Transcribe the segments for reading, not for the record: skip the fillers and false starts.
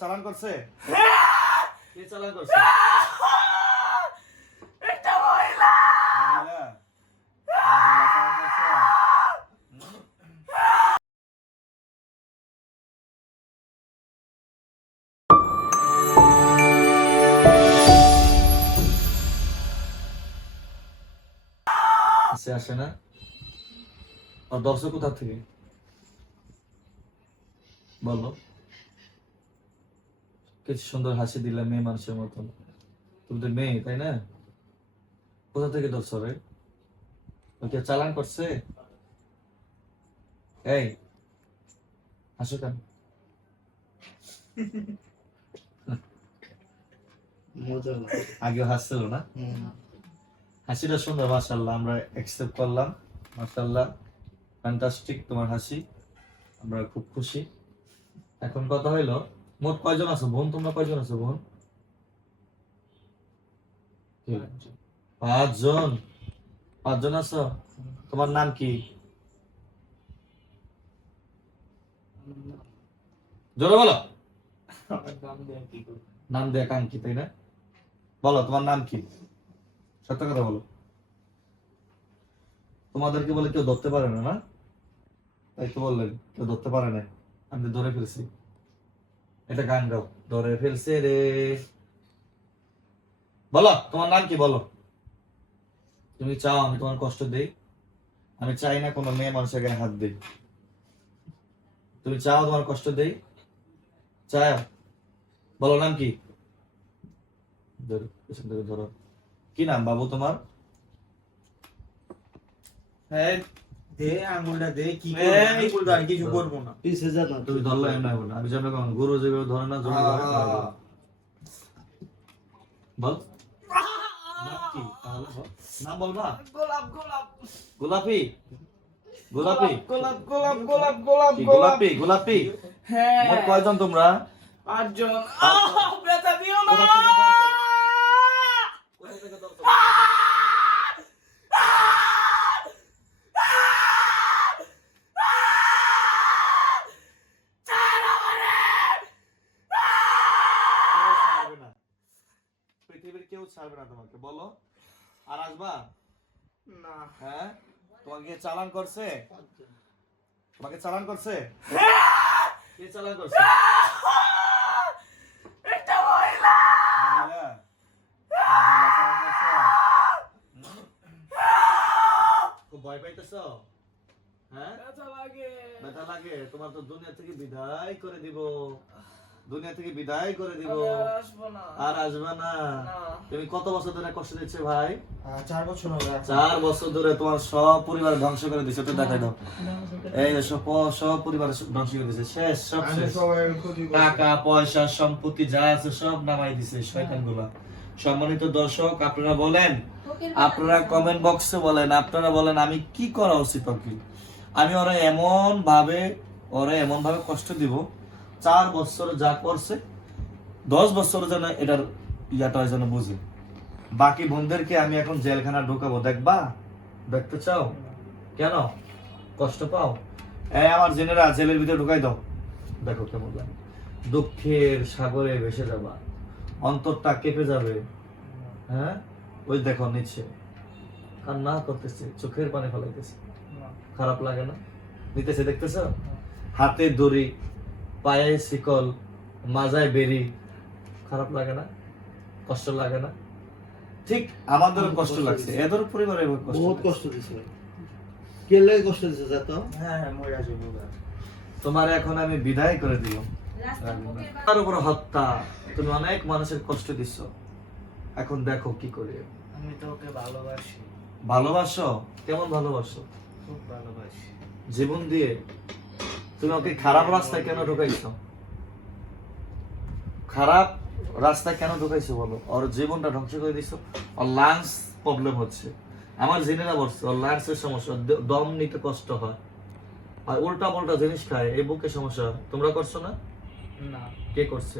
চালান করছে? কে চালান করছে? একটা মহিলা। মহিলা? মহিলা চালান করছে? আসে না? আর দর্শক কোথা থেকে বলো? কিছু সুন্দর হাসি দিলে মেয়ে মানুষের মতন। তুমি তো মেয়ে, তাই না? কোথা থেকে ধরছো রে? ওকে চালান করছে? এই হাসো কেন? আগে হাসছিল না? হাসিটা সুন্দর, মাশাআল্লাহ, আমরা অ্যাকসেপ্ট করলাম। মাশাআল্লাহ, ফ্যান্টাস্টিক তোমার হাসি, আমরা খুব খুশি। এখন কথা হইলো, মোট কয়জন আছো বোন? তোমরা কয়জন আছো বোন? 5 জন। 5 জন আছো? তোমার নাম কি? জোরে বলো। নাম দেয়া কাম কি, তাই না? বলো তোমার নাম কি? সত্য কথা বলো। তোমাদেরকে বলে কেউ ধরতে পারে না, না? তাই তো বললেন কেউ ধরতে পারে না, আমি ধরে ফেলছি। এটা গান গাও, ধরে ফেলছে রে। বলো তোমার নাম কি, বলো। তুমি চাও আমি তোমার কষ্ট দেই? আমি চাই না কোনো মেয়ে মানুষের গায়ে হাত দেই। তুমি চাও তোমার কষ্ট দেই? চাও? বলো নাম কি? ধরো, পেছন থেকে ধরো। কি নাম বাবু তোমার? হ্যাঁ, দে আঙুলটা দে। কি এই, করব? আঙুল তো আর কিছু করবো না। পিছে যা না তুমি ধরলে এমন হবে না। আমি যেমন কখন গরু যেভাবে ধরে না, জমি ধরে ধরো। বল নাম কি তাহলে, বল। নাম বলবা? গোলাপ গোলাপ গোলাপি? গোলাপি? গোলাপ গোলাপ গোলাপ গোলাপ কি গোলাপ। গোলাপি? গোলাপি? হ্যাঁ, মোট কয়জন তোমরা? 8 জন। পাঁচজন। ব্যথা দিও না। কোথা থেকে ধরছো? কোথা থেকে ধরছো? কেউ ছাড়বে না। পৃথিবীর কেউ ছাড়বে না তোমাকে, বলো। আর আসবা? না। হ্যাঁ, তোমাকে কে চালান করছে? তোমাকে চালান করছে? কে চালান করছে? একটা মহিলা। মহিলা? মহিলা চালান করছে? খুব ভয় পাইতেছো? হ্যাঁ, ব্যথা লাগে। ব্যথা লাগে? তোমার তো দুনিয়া থেকে বিদায় করে দিব, দুনিয়া থেকে বিদায় করে দিব। আমি আর আসবো না। আর আসবে না? না। তুমি কত বছর ধরে কষ্ট দিচ্ছে ভাই? 4 বছর হলো এখন। 4 বছর ধরে তোমার সব পরিবার ধ্বংস করে দিছে। তো দেখাই দাও, এই যে সব পরিবার ধ্বংস করে দিছে, শেষ, সব আমি শেষ। সবাই ক্ষতি করছি। টাকা পয়সা সম্পত্তি যা আছে সব নামাই দিছে শয়তান গুলা। সম্মানিত দর্শক, আপনারা বলেন, আপনারা কমেন্ট বক্সে বলেন, আপনারা বলেন আমি কি করা উচিত আর কি। আমি ওরা এমন ভাবে কষ্ট দিব, 4 বছর যা করছে 10 বছর যেন এটার ইয়াটা যেন বুঝে। বাকি বোনদেরকে আমি এখন জেলখানা ঢুকাবো, দেখবা? দেখতে চাও? কেন কষ্ট পাও? আমার জেনেরা জেলের ভিতরে ঢুকাই দাও, দেখো কেমন লাগে। দুঃখের সাগরে ভেসে যাবা, অন্তরটা কেঁপে যাবে। হ্যাঁ, ওই দেখো নিচ্ছে কান্না করতেছে, চোখের পানি ফেলাইতেছে। খারাপ লাগে না? নিতেছে, দেখতেছ? হাতে দড়ি, পায়ে শিকল, মাজায় বেরি। খারাপ লাগে না? কষ্ট লাগে না? ঠিক আমাদেরও কষ্ট লাগছে, এদের পরিবারে বহুত কষ্ট দিছে। কে লাগে কষ্ট দিছে যা তো? হ্যাঁ, মরে যাবো। তোমার এখন আমি বিদায় করে দিল। তার উপর হত্যা, তুমি অনেক মানুষের কষ্ট দিচ্ছ। এখন দেখো কি করে। আমি তো ওকে ভালোবাসি, ভালোবাসো? কেমন ভালোবাসো? খুব ভালোবাসি। জীবন দিয়ে। তুমি ওকে খারাপ রাস্তায় কেন ঢুকাইছো? খারাপ রাস্তায় কেন ঢুকাইছো বলো? ওর জীবনটা ধ্বংস করে দিছো। ওর লাংস প্রবলেম হচ্ছে, আমার জেনেরা বলছে ওর লাংসের সমস্যা, দম নিতে কষ্ট হয়, আর উল্টা পাল্টা জিনিস খায়, এই বুকে সমস্যা। তোমরা করছো না? না। কে করছে?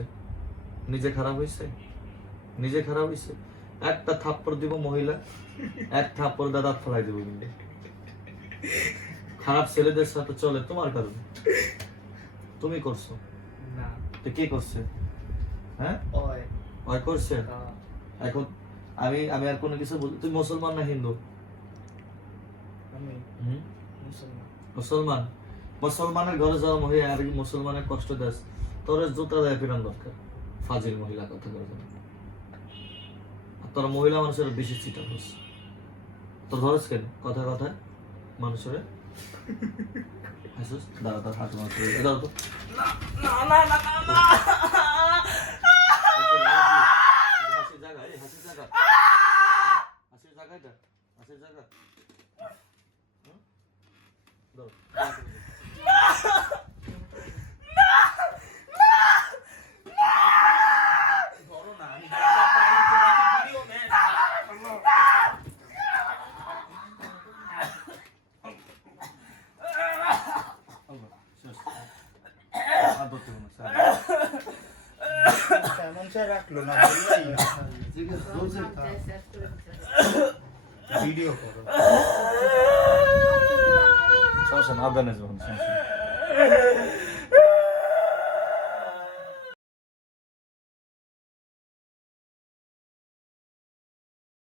নিজে খারাপ হয়েছে, নিজে খারাপ হয়েছে। একটা থাপ্পড় দিব মহিলা, এক থাপ্পড় দাদা ফেলাই দিব। কিন্তু খারাপ ছেলেদের সাথে চলে তোমার কারণে। তুমি করছো? না। তো কে করছে? হ্যাঁ ওই ভয় করছে হ্যাঁ। এখন আমি আমি আর কোনো কিছু বলি তুই মুসলমান না হিন্দু আমি হুম? মুসলমান। মুসলমান মুসলমানের ঘরে জন্ম হয়ে আর কি মুসলমানের কষ্ট দেশ তোর জুতা দেয় ফিরান দরকার ফাজিল মহিলা কথা করে তোর মহিলা মানুষের বেশি চিটা হস তোর ধরস কেন কথা কথায় মানুষের হাসিস দাঁড়া তোর হাত মারতে দাঁড়া তো হাসির জায়গা এই হাসির জায়গা হাসির জায়গা এটা হাসির জায়গা হুম? দাও ধরো না আমি ভিডিও ম্যান আর ধরতে হবে না, স্যার। কেমন চাই রাখলো না বললাই না। ভিডিও করো সমস্যা না আফগানিস্তান সমস্যা না।